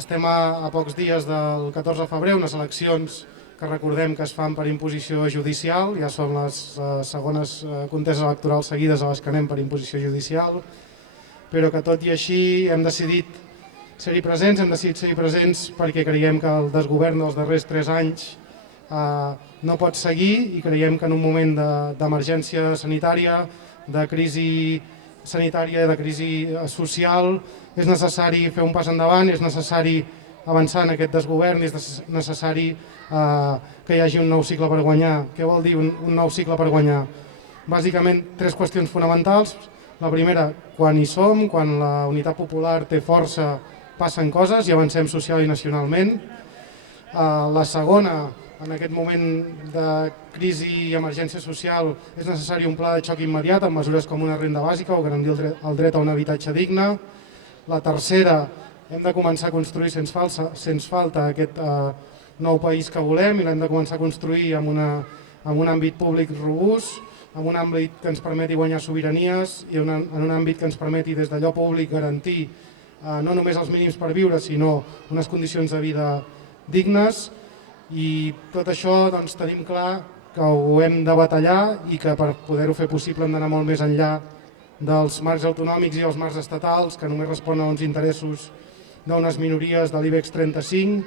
Estem a pocs dies del 14 de febrer, unes eleccions que recordem que es fan per imposició judicial, ja són les segones conteses electorals seguides a les que anem per imposició judicial, però que tot i així hem decidit ser-hi presents perquè creiem que el desgovern dels darrers 3 anys no pot seguir i creiem que en un moment d'emergència sanitària, de crisi sanitària, de crisi social, és necessari fer un pas endavant, és necessari avançar en aquest desgovern, és necessari que hi hagi un nou cicle per guanyar. Què vol dir un nou cicle per guanyar? Bàsicament 3 qüestions fonamentals. La primera, quan hi som, quan la unitat popular té força, passen coses i avancem social i nacionalment. La segona, en aquest moment de crisi i emergència social, és necessari un pla de xoc immediat amb mesures com una renda bàsica o garantir el dret a un habitatge digne. La tercera, hem de començar a construir sens falta aquest nou país que volem i l'hem de començar a construir amb un àmbit públic robust, amb un àmbit que ens permeti guanyar sobiranies i en un àmbit que ens permeti des d'allò públic garantir no només els mínims per viure, sinó unes condicions de vida dignes. I tot això tenim clar que ho hem de batallar i que per poder-ho fer possible hem d'anar molt més enllà dels marcs autonòmics i els marcs estatals que només responen a uns interessos d'unes minories de l'IBEX 35,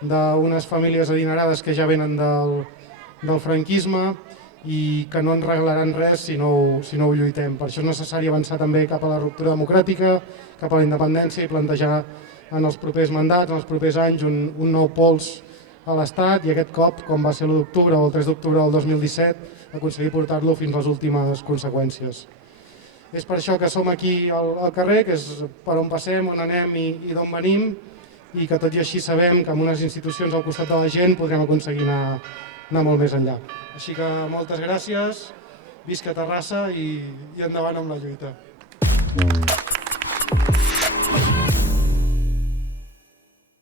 d'unes famílies adinerades que ja venen del franquisme i que no ens reglaran res si no ho lluitem. Per això és necessari avançar també cap a la ruptura democràtica, cap a la independència i plantejar en els propers mandats, en els propers anys, un nou pols a l'Estat i aquest cop, com va ser l'1 d'octubre o el 3 d'octubre del 2017, aconseguir portar-lo fins a les últimes conseqüències. És per això que som aquí al carrer, que és per on passem, on anem i d'on venim, i que tot i així sabem que amb unes institucions al costat de la gent podrem aconseguir anar molt més enllà. Així que moltes gràcies, visca Terrassa i endavant amb la lluita.